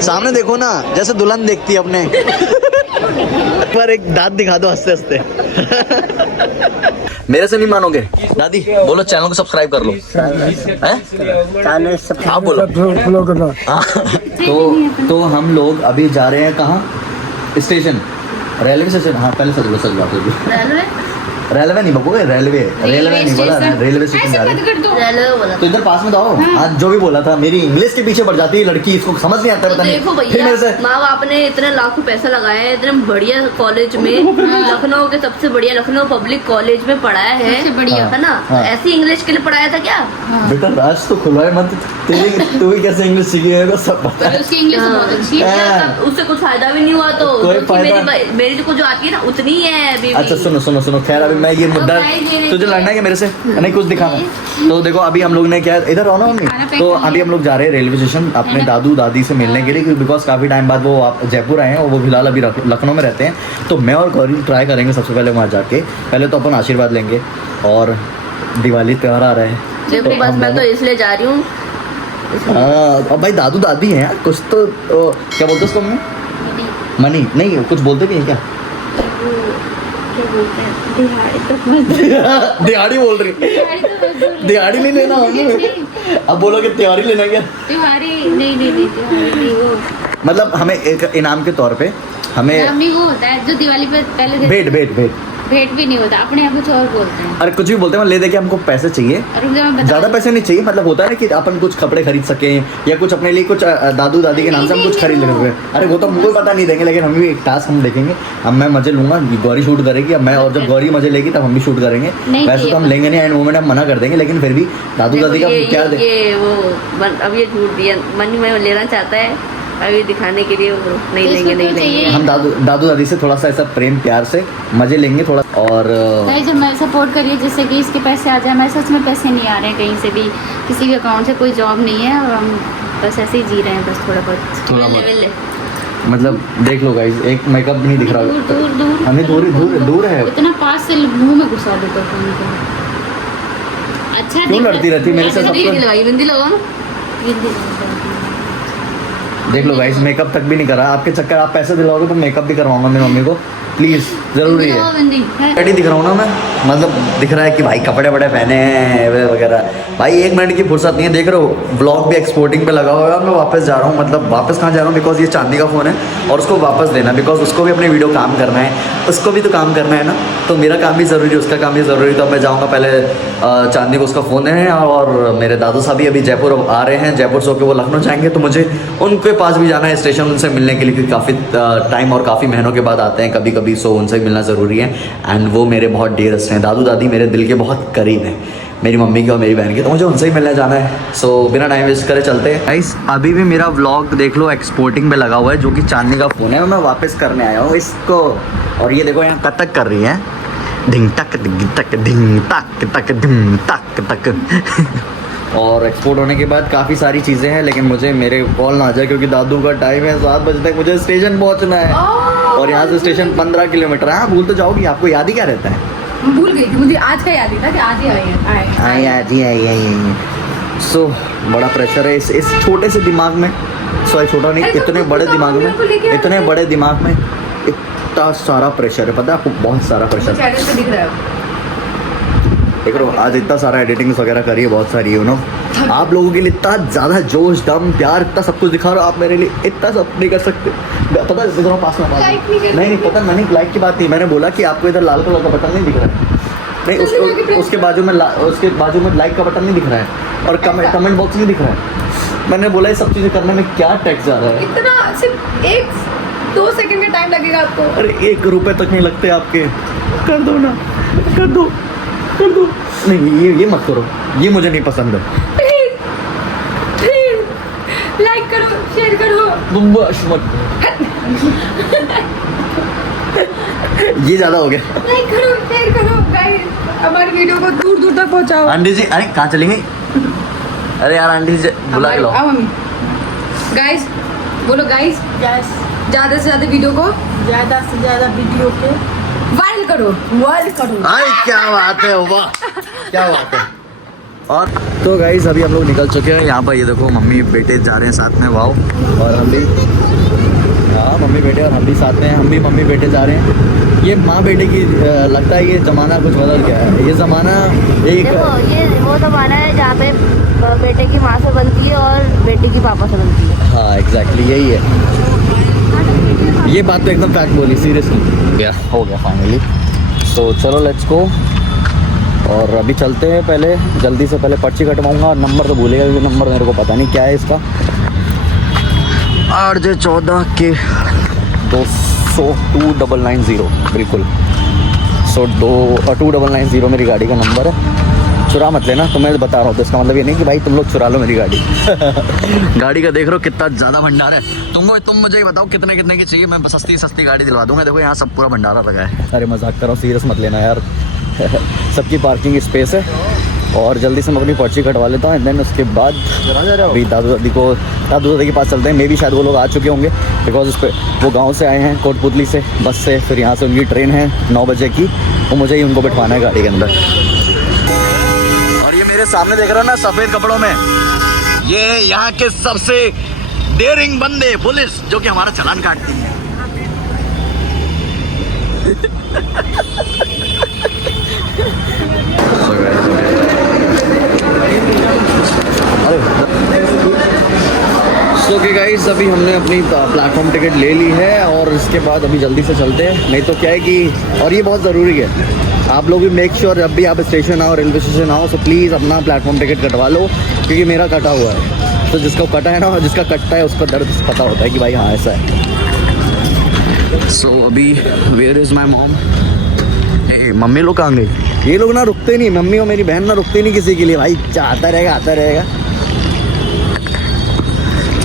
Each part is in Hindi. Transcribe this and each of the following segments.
सामने देखो ना, जैसे दुल्हन देखती है अपने। पर एक दांत दिखा दो हंसते हंसते। मेरे से नहीं मानोगे दादी? बोलो चैनल को सब्सक्राइब कर लो। आप बोलो। तो हम लोग अभी जा रहे हैं कहाँ? Station, railway station. हाँ पहले सच बात रेलवे नहीं बबू, रेलवे नहीं बोला, रेलवे स्टेशन जा रहे हैं। तो इधर पास में तो आओ। आज जो भी बोला था, मेरी इंग्लिश के पीछे पड़ जाती है लड़की, इसको समझ नहीं आता। पता देखो नहीं भैया, माँ बाप ने इतने लाखों पैसा लगाया है, इतने बढ़िया कॉलेज में, लखनऊ के सबसे बढ़िया लखनऊ पब्लिक कॉलेज में पढ़ाया है, बढ़िया है ना। ऐसी इंग्लिश के लिए पढ़ाया था क्या? बेटा राज तो खुलवाए मत, तू भी कैसे इंग्लिश सीखी है सब पता है। उसकी इंग्लिश बहुत अच्छी है, उससे कुछ फायदा भी नहीं हुआ। तो मेरी तो कुछ आती है ना उतनी है। अच्छा सुनो, खैर मैं ये मुद्दा, तुझे लड़ना है मेरे से? नहीं कुछ दिखाना। तो देखो अभी हम लोग ने क्या, इधर आओ ना मम्मी। तो अभी हम लोग जा रहे हैं रेलवे स्टेशन अपने दादू दादी से मिलने के लिए, बिकॉज काफ़ी टाइम बाद वो जयपुर आए हैं और वो फिलहाल अभी लखनऊ में रहते हैं। तो मैं और गौरी ट्राई करेंगे सबसे पहले वहाँ जाके। पहले तो अपन आशीर्वाद लेंगे, और दिवाली त्यौहार आ रहा है। देखो बस मैं तो इसलिए जा रही हूँ। अब भाई दादू दादी हैं यार, कुछ तो क्या बोलते उसको मनी नहीं, कुछ बोलते भी हैं क्या? दिहाड़ी बोल रही, दिहाड़ी नहीं लेना हमने। अब बोलो कि त्योहारी लेना क्या? त्योहारी नहीं वो मतलब हमें एक इनाम के तौर पे हमें वो होता है जो दिवाली पे पहले भेंट भी नहीं होता, अपने यहाँ कुछ और बोलते हैं। अरे कुछ भी बोलते हैं, ले दे के हमको पैसे चाहिए, ज्यादा पैसे नहीं चाहिए। मतलब होता है ना कि अपन कुछ कपड़े खरीद सके या कुछ अपने लिए कुछ दादू दादी के नाम से हम कुछ खरीद लेंगे। अरे वो तो हमको पता नहीं देंगे, लेकिन हम भी एक टास्क हम देखेंगे। अब मैं मजे लूंगा, गौरी शूट करेगी, अब मैं, और जब गौरी मजे लेगी तब हम भी शूट करेंगे। वैसे तो हम लेंगे नहीं, एंड मोमेंट हम मना कर देंगे, लेकिन फिर भी दादू दादी का क्या अब ये झूठ दिया मन में लेना चाहता है, अभी दिखाने के लिए नहीं लेंगे। हम दादू दादी से थोड़ा सा ऐसा प्रेम प्यार से मजे लेंगे थोड़ा। और जब मैं सपोर्ट करिए जिससे कि इसके पैसे आ जाए। मैं सच में पैसे नहीं आ रहे हैं कहीं से भी, किसी भी अकाउंट से कोई जॉब नहीं है, और हम बस ऐसे ही जी रहे हैं, बस थोड़ा बहुत। मतलब देख लो गाइस, एक मेकअप भी नहीं दिख रहा। दूर हमें दूर है, इतना पास से मुंह में घुसा दो तो फोन को। अच्छा क्यों लड़ती रहती मेरे से? बिंदी लगाओ। देख लो गाइस, मेकअप तक भी नहीं करा। आपके चक्कर, आप पैसे दिलाओगे तो मेकअप भी करवाऊंगा मेरी मम्मी को, प्लीज, जरूरी है। रेडी दिख रहा हूँ ना मैं? मतलब दिख रहा है कि भाई कपड़े बड़े पहने हैं वगैरह। भाई 1 मिनट की फुर्सत नहीं है, देख रहे हो व्लॉग भी एक्सपोर्टिंग पे लगा हुआ है। मैं वापस जा रहा हूँ, मतलब वापस कहाँ जा रहा हूँ, बिकॉज ये चांदी का फ़ोन है और उसको वापस देना, बिकॉज उसको भी अपने वीडियो काम करना है, उसको भी तो काम करना है ना। तो मेरा काम भी ज़रूरी है, उसका काम भी ज़रूरी। तो मैं जाऊँगा पहले चांदी को उसका फ़ोन देने, और मेरे दादू साहब भी अभी जयपुर आ रहे हैं, जयपुर से होकर वो लखनऊ जाएंगे। तो मुझे उनके पास भी जाना है स्टेशन, उनसे मिलने के लिए, क्योंकि काफ़ी टाइम और काफ़ी महीनों के बाद आते हैं कभी कभी, सो उनसे मिलना ज़रूरी है। एंड वो मेरे बहुत डियरेस्ट हैं, दादू दादी मेरे दिल के बहुत करीब हैं, मेरी मम्मी के और मेरी बहन के, तो मुझे उनसे ही मिलने जाना है। सो बिना टाइम वेस्ट करे चलते हैं गाइस। अभी भी मेरा व्लॉग देख लो एक्सपोर्टिंग पे लगा हुआ है, जो कि चांदी का फ़ोन है, मैं वापस करने आया हूँ इसको। और ये देखो यहाँ कतक कर रही है, ढिंग टक ढिंग टक ढिंग टक टक ढिंग टक टक। और एक्सपोर्ट होने के बाद काफ़ी सारी चीज़ें हैं, लेकिन मुझे मेरे कॉल ना आ जाए, क्योंकि दादू का टाइम है 7 बजे तक मुझे स्टेशन पहुंचना है। और यहाँ से स्टेशन 15 किलोमीटर है। हाँ भूल तो जाओगी, आपको याद ही क्या रहता है? भूल गई थी, मुझे आज का याद ही था कि आज ही आई। सो बड़ा प्रेशर है इस छोटे से दिमाग में, सॉरी छोटा नहीं, इतने बड़े दिमाग में, इतने बड़े दिमाग में इतना सारा प्रेशर है, पता है आपको? बहुत सारा प्रेशर। देख रहे हो आज इतना सारा एडिटिंग्स वगैरह करी है, बहुत सारी, यू नो। आप लोगों के लिए इतना ज़्यादा जोश, दम, प्यार, इतना सब कुछ दिखा रहा हो, आप मेरे लिए इतना सब नहीं कर सकते। पता है इधर पास में नहीं पता, मैंने लाइक की बात नहीं, मैंने बोला कि आपको इधर लाल कलर का बटन नहीं दिख रहा है, नहीं उसके बाजू में लाइक का बटन नहीं दिख रहा है, और कमेंट बॉक्स नहीं दिख रहा है। मैंने बोला ये सब चीज़ें करने में क्या टैक्स जा रहा है? इतना सिर्फ 1-2 सेकंड का टाइम लगेगा आपको। अरे 1 रुपये तक नहीं लगते आपके, कर दो ना, कर दो। नहीं ये मत करो, ये मुझे नहीं पसंद है। लाइक करो, शेयर करो, बस मत। ये ज्यादा हो गया। लाइक करो, शेयर करो गाइस, हमारी वीडियो को दूर दूर तक पहुंचाओ। आंटी जी, अरे कहाँ चली गई? अरे यार आंटी जी बुला के लाओ। मम्मी गाइस बोलो, गाइस ज़्यादा से ज़्यादा वीडियो को वायरल करो। अरे क्या बात है, वाह क्या बात है। और तो गाइस अभी हम लोग निकल चुके हैं यहाँ पर। ये देखो मम्मी बेटे जा रहे हैं साथ में, वाओ। और हम भी, हाँ मम्मी बेटे और हम भी साथ में हैं, हम भी मम्मी बेटे जा रहे हैं। ये माँ बेटे की लगता है ये ज़माना कुछ बदल गया है। ये ज़माना एक देखो ये वो ज़माना है जहाँ पे बेटे की माँ से बनती है और बेटी की पापा से बनती है। हाँ एग्जैक्टली यही है। ये बात तो एकदम फैक्ट बोली, सीरियसली। हो गया फाइनली। तो चलो लेट्स गो। और अभी चलते हैं, पहले जल्दी से पहले पर्ची कटवाऊंगा। और नंबर तो भूलेगा क्योंकि नंबर मेरे को पता नहीं क्या है इसका। RJ14 के 200-2990 बिल्कुल। 2990 मेरी गाड़ी का नंबर है। चुरा मत लेना, तो मैं बता रहा हूँ। तो इसका मतलब ये नहीं कि भाई तुम लोग चुरा लो मेरी गाड़ी। गाड़ी का देख रहे हो कितना ज़्यादा भंडार है। तुम मुझे ये बताओ कितने की चाहिए, मैं सस्ती गाड़ी दिलवा दूंगा। देखो यहाँ सब पूरा भंडारा लगा है। अरे मजाक कर रहा हूँ, सीरियस मत लेना यार। सबकी पार्किंग स्पेस है। और जल्दी से मैं अपनी पर्ची कटवा लेता हूँ। एंड देन उसके बाद अभी दादू दादी के पास चलते हैं। मे भी शायद वो लोग आ चुके होंगे, बिकॉज उस पर वो गाँव से आए हैं, कोटपुतली से बस से। फिर यहाँ से उनकी ट्रेन है 9 बजे की, तो मुझे ही उनको बिठवाना है गाड़ी के अंदर। और ये मेरे सामने देख रहे हो ना सफ़ेद कपड़ों में, ये यहाँ के सबसे डेयरिंग बंदे पुलिस, जो कि हमारा चालान काटती है। सो के गाइस अभी हमने अपनी प्लेटफॉर्म टिकट ले ली है। और इसके बाद अभी जल्दी से चलते हैं, नहीं तो क्या है कि, और ये बहुत ज़रूरी है, आप लोग भी मेक श्योर जब भी आप स्टेशन आओ, रेलवे स्टेशन आओ, तो प्लीज़ अपना प्लेटफॉर्म टिकट कटवा लो, क्योंकि मेरा कटा हुआ है। तो जिसका कटा है ना, जिसका कटता है उसका दर्द पता होता है कि भाई हाँ ऐसा है। सो अभी where is my mom? Mummy लोग कहाँ गई? ये लोग ना रुकते नहीं, मम्मी और मेरी बहन ना रुकते नहीं किसी के लिए भाई। आता रहेगा आता रहेगा।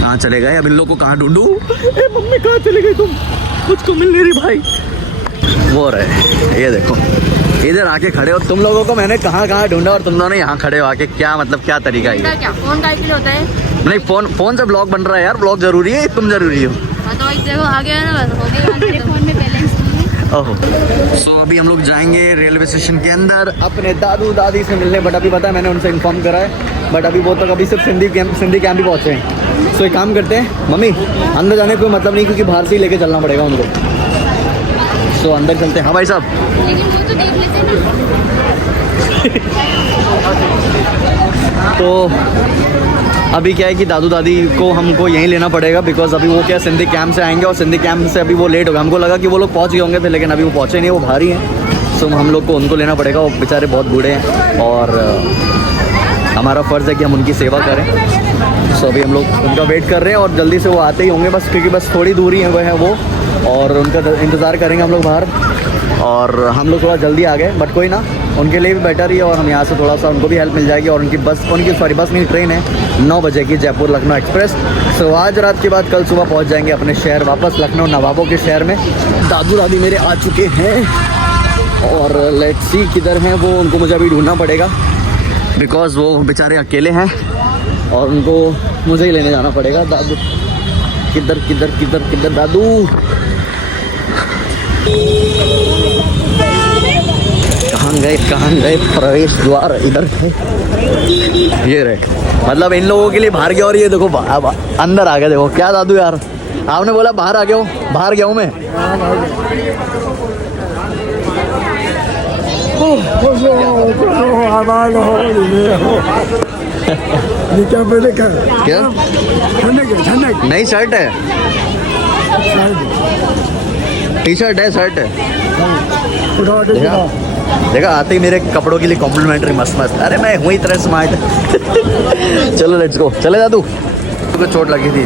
कहाँ चले गए अब इन लोग को कहाँ ढूंढूं? मम्मी कहाँ चले गई तुम? मुझको मिल नहीं रही भाई। वो रहे, ये देखो इधर आके खड़े हो तुम लोगों को मैंने कहाँ ढूंढा और तुम दोनों यहाँ खड़े हो आके। क्या मतलब क्या तरीका है? क्या फोन का इसलिए होता है? नहीं फोन से ब्लॉग बन रहा है यार। ब्लॉग जरूरी है, तुम जरूरी हो। तो देखो आ गया ना, बस हो गया। फोन में बैलेंस नहीं है। ओहो। सो अभी हम लोग जाएंगे रेलवे स्टेशन के अंदर अपने दादू दादी से मिलने। बट अभी पता है मैंने उनसे इन्फॉर्म करा है, बट अभी वो तक अभी सिर्फ सिंधी कैंप ही पहुँचे हैं। सो एक काम करते हैं, मम्मी अंदर जाने का कोई मतलब नहीं, क्योंकि बाहर से ही लेके चलना पड़ेगा उनको। सो अंदर चलते हैं। हाँ भाई साहब, लेकिन वो तो देख लेते ना। तो अभी क्या है कि दादू दादी को हमको यहीं लेना पड़ेगा, बिकॉज अभी वो क्या सिंधी कैंप से आएंगे और सिंधी कैंप से अभी वो लेट हो गए। हमको लगा कि वो लोग पहुंच गए होंगे थे, लेकिन अभी वो पहुंचे नहीं, वो बाहर ही हैं। सो हम लोग को उनको लेना पड़ेगा। वो बेचारे बहुत बूढ़े हैं और हमारा फ़र्ज़ है कि हम उनकी सेवा करें। सो अभी हम लोग उनका वेट कर रहे हैं और जल्दी से वो आते ही होंगे बस, क्योंकि बस थोड़ी दूरी है वो और उनका इंतज़ार करेंगे हम लोग बाहर। और हम लोग थोड़ा जल्दी आ गए, बट कोई ना, उनके लिए भी बेटर ही है और हम यहाँ से थोड़ा सा उनको भी हेल्प मिल जाएगी। और बस नहीं, ट्रेन है 9 बजे की, जयपुर लखनऊ एक्सप्रेस। सो आज रात के बाद कल सुबह पहुँच जाएंगे अपने शहर वापस, लखनऊ नवाबों के शहर में। दादू दादी मेरे आ चुके हैं और लेट्स सी किधर हैं वो, उनको मुझे अभी ढूंढना पड़ेगा, बिकॉज वो बेचारे अकेले हैं और उनको मुझे ही लेने जाना पड़ेगा। दादू किधर दादू? कहाँ गए? प्रवेश द्वार इधर है, ये रहे। मतलब इन लोगों के लिए बाहर गया और ये देखो अंदर आ गया। देखो क्या दादू यार, आपने बोला बाहर आ गया हूँ, बाहर गया हूँ मैं। क्या नहीं शर्ट है, टी शर्ट है, शर्ट है। देखा आते ही मेरे कपड़ों के लिए कॉम्प्लीमेंट्री मस्त। अरे मैं हूँ इतना स्मार्ट। चलो लेट्स गो। चले दादू को चोट लगी थी,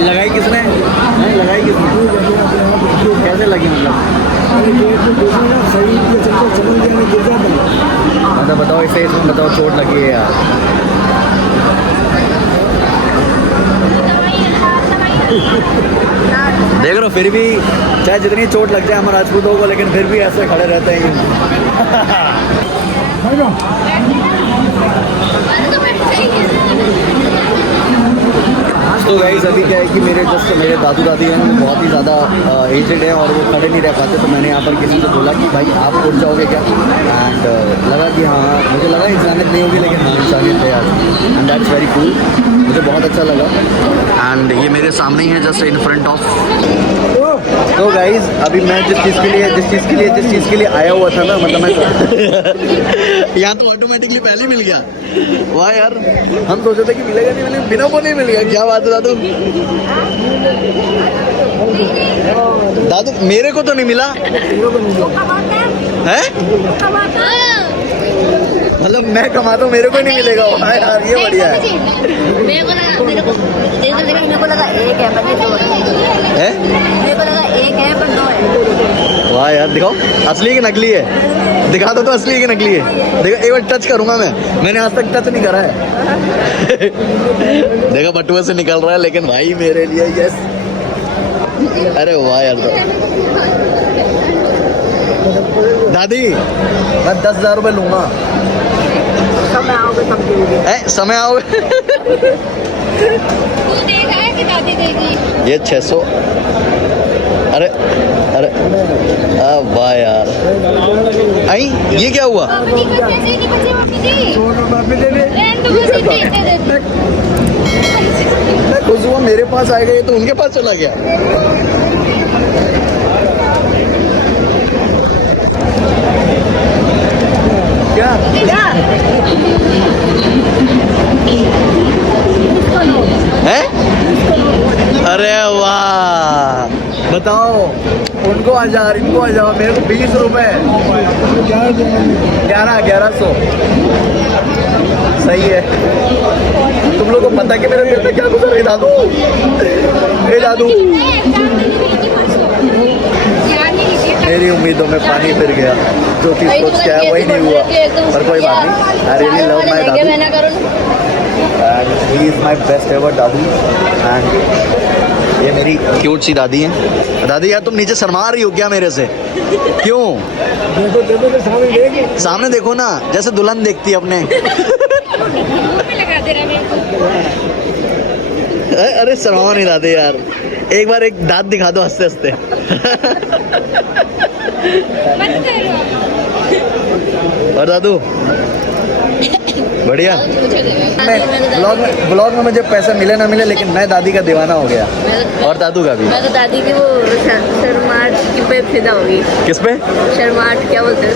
लगाई किसने? लगाई किसने? कैसे लगी मतलब बताओ इसे, इसमें बताओ चोट लगी है यार। देख रहे हो फिर भी चाहे जितनी चोट लग जाए हम राजपूतों को, लेकिन फिर भी ऐसे खड़े रहते हैं। तो गाइस अभी क्या है कि मेरे दादू दादी हैं वो बहुत ही ज़्यादा एजेड है और वो खड़े नहीं रह पाते, तो मैंने यहाँ पर किसी से बोला कि भाई आप उठ जाओगे क्या, एंड लगा कि हाँ, मुझे लगा इंसानियत नहीं होगी, लेकिन हाँ इंसानियत है यार, एंड दैट्स वेरी कूल, मुझे बहुत अच्छा लगा। एंड ये मेरे सामने ही है, जस्ट इन फ्रंट ऑफ। तो गाइज अभी मैं जिस चीज़ के लिए आया हुआ था ना, मतलब मैं यहाँ तो ऑटोमेटिकली पहले ही मिल गया। वाह यार, हम सोचे थे कि मिलेगा नहीं, मिलेगा, बिना वो नहीं मिल गया। क्या बात है दादू? दादू मेरे को तो नहीं मिला है, मतलब मैं कमाता हूँ, मेरे को नहीं मिलेगा। वाह यार, ये बढ़िया है। मेरे को लगा एक है पर दो है। मेरे को लगा एक है पर दो है। वाह यार, दिखाओ असली की नकली है, दिखा दो तो असली की नकली है। देखो एक बार टच करूंगा मैंने आज तक टच नहीं करा है। देखो बटुआ से निकल रहा है, लेकिन भाई मेरे लिए यस। अरे वाह यार, दादी मैं 10,000 रुपये लूंगा। समय आओगे तू देगा कि दादी देगी? ये 600। अरे अरे वाह यार, आई ये क्या हुआ? मैं खुश हुआ, मेरे पास आ गए तो उनके पास चला गया। क्या है? अरे वाह, बताओ, उनको 1000, इनको 1000, मेरे को 20 रुपए। 1100 सही है। तुम लोग को पता है कि मेरे दिल में क्या गुजर रही? दादू, ए दादू, मेरी उम्मीदों में पानी फिर गया, जो कि सोच के आया वही नहीं हुआ, पर कोई बात नहीं। I really love my Dadu and he is my best ever Dadu. And ये मेरी क्यूट सी दादी है। दादी यार, तुम नीचे शर्मा रही हो क्या मेरे से? क्यों? देखो तो सामने देखो ना, जैसे दुल्हन देखती है अपने। अरे शर्माओ नहीं दादी यार, एक बार एक दांत दिखा दो हंसते हंसते। और दादू बढ़िया। ब्लॉग में मुझे पैसा मिले ना मिले, लेकिन मैं दादी का दीवाना हो गया, और दादू का भी। मैं तो दादी की वो शर्माट पे फिदा होगी। किस पे? शर्माट क्या बोलते हैं?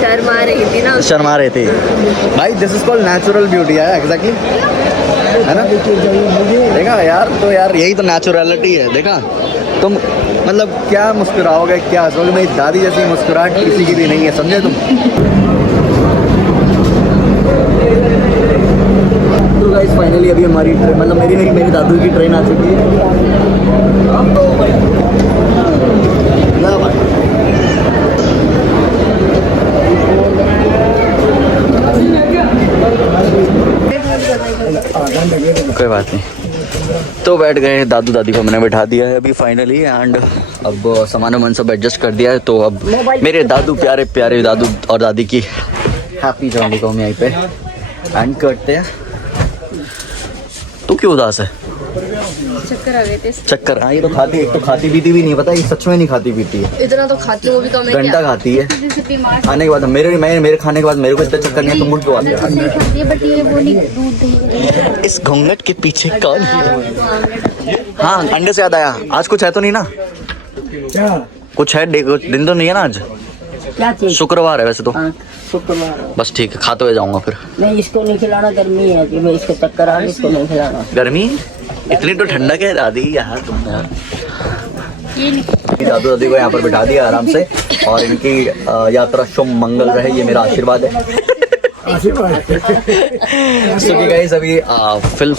शर्मा रही थी ना, शर्मा रहे थे भाई। This is called natural beauty है, एग्जैक्टली, है ना? देखा यार, तो यार यही तो नेचुरलिटी है। देखा तुम, मतलब क्या मुस्कुराओगे, क्या हंसोगे? मेरी दादी जैसी मुस्कुराहट किसी की भी नहीं है, समझे तुम? तो गाइस फाइनली अभी हमारी ट्रेन, मतलब मेरी नहीं, मेरी दादू की ट्रेन आ चुकी है। कोई बात नहीं। तो बैठ गए, दादू दादी को मैंने बैठा दिया है अभी फाइनली, एंड अब सामान वामान सब एडजस्ट कर दिया है। तो अब मेरे दादू, प्यारे प्यारे दादू और दादी की हैप्पी जर्नी को हम यहीं पे एंड करते हैं। तू क्यों उदास है? चक्कर आ गए थे। चक्कर? हाँ, ये तो खाती, एक तो खाती पीती भी नहीं, पता है, ये सच में नहीं खाती पीती है। इतना तो खाती हूँ, भी कम है। घंटा खाती है खाने के बाद। मेरे खाने के बाद मेरे को इतना चक्कर नहीं है, तुम मुझ क्यों आते हो? इस घूंघट के पीछे कौन है? हाँ, अंडे से याद आया, आज कुछ है तो नहीं ना? क्या कुछ है? दिन तो नहीं है ना आज? क्या चीज? शुक्रवार है वैसे तो। शुक्रवार। बस ठीक है, खाते हुए जाऊंगा फिर। नहीं, इसको नहीं खिलाना, गर्मी है कि मैं इसको चक्कर आ रही, इसको नहीं खिलाना। गर्मी इतनी तो ठंडक है दादी यार, तुम यार। दादू दादी को यहाँ पर बिठा दिया आराम से, और इनकी यात्रा शुभ मंगल रहे, ये मेरा आशीर्वाद है। सो गाइस अभी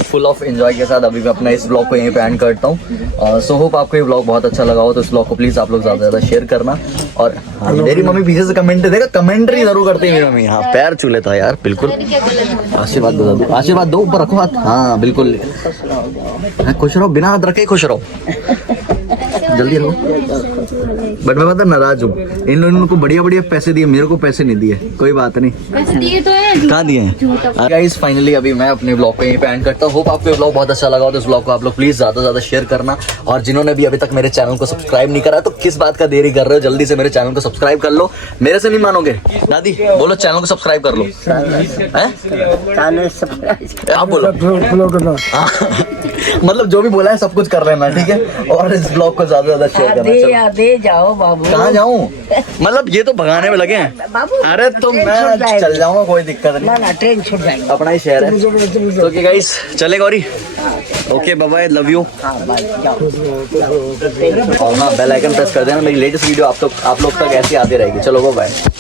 फुल ऑफ एंजॉय के साथ अभी मैं अपना इस ब्लॉग को यहीं पे एंड करता हूँ। सो होप आपको ये ब्लॉग बहुत अच्छा लगा हो, तो इस ब्लॉग को प्लीज आप लोग ज्यादा से ज्यादा शेयर करना। और हाँ, मेरी मम्मी पीछे से कमेंट देखा, कमेंट्री जरूर करती है मेरी मम्मी। हाँ, पैर छू लेता है यार, बिल्कुल। आशीर्वाद दो दादू, आशीर्वाद दो, ऊपर रखो हाथ। हाँ बिल्कुल, खुश रहो, बिना हाथ रखे खुश रहो। जल्दी रहो। बट मैं पता नाराज हूँ, इन लोगों को बढ़िया बढ़िया पैसे दिए, मेरे को पैसे नहीं दिए। कोई बात नहीं, पैसे दिए तो है, कहाँ दिए हैं गाइस। फाइनली अभी मैं अपने ब्लॉग को यहीं पे एंड करता हूँ। होप आपको ब्लॉग बहुत अच्छा लगा हो तो इस ब्लॉग को आप लोग प्लीज ज्यादा से ज्यादा शेयर करना। और जिन्होंने भी अभी तक मेरे चैनल को सब्सक्राइब नहीं करा तो किस बात का देरी कर रहे हो, जल्दी से मेरे चैनल को सब्सक्राइब कर लो। मेरे से नहीं मानोगे दादी, बोलो चैनल को सब्सक्राइब कर लो। आप बोलो मतलब जो भी बोला है सब कुछ कर लेना, ठीक है। और इस ब्लॉग को ज्यादा से ज्यादा शेयर करना। दे जाओ बाबू। कहाँ जाऊँ, मतलब ये तो भगाने में लगे हैं। बाबू अरे तो मैं चल जाऊंगा, कोई दिक्कत नहीं। ना ट्रेन छूट जाएगी, अपना ही शहर है। तो ओके गाइस, चले Gauri, okay bye bye, love you. और ना बेल आइकन प्रेस कर देना, मेरी लेटेस्ट वीडियो आप लोग तक ऐसी आती रहेगी। चलो बाय बाय।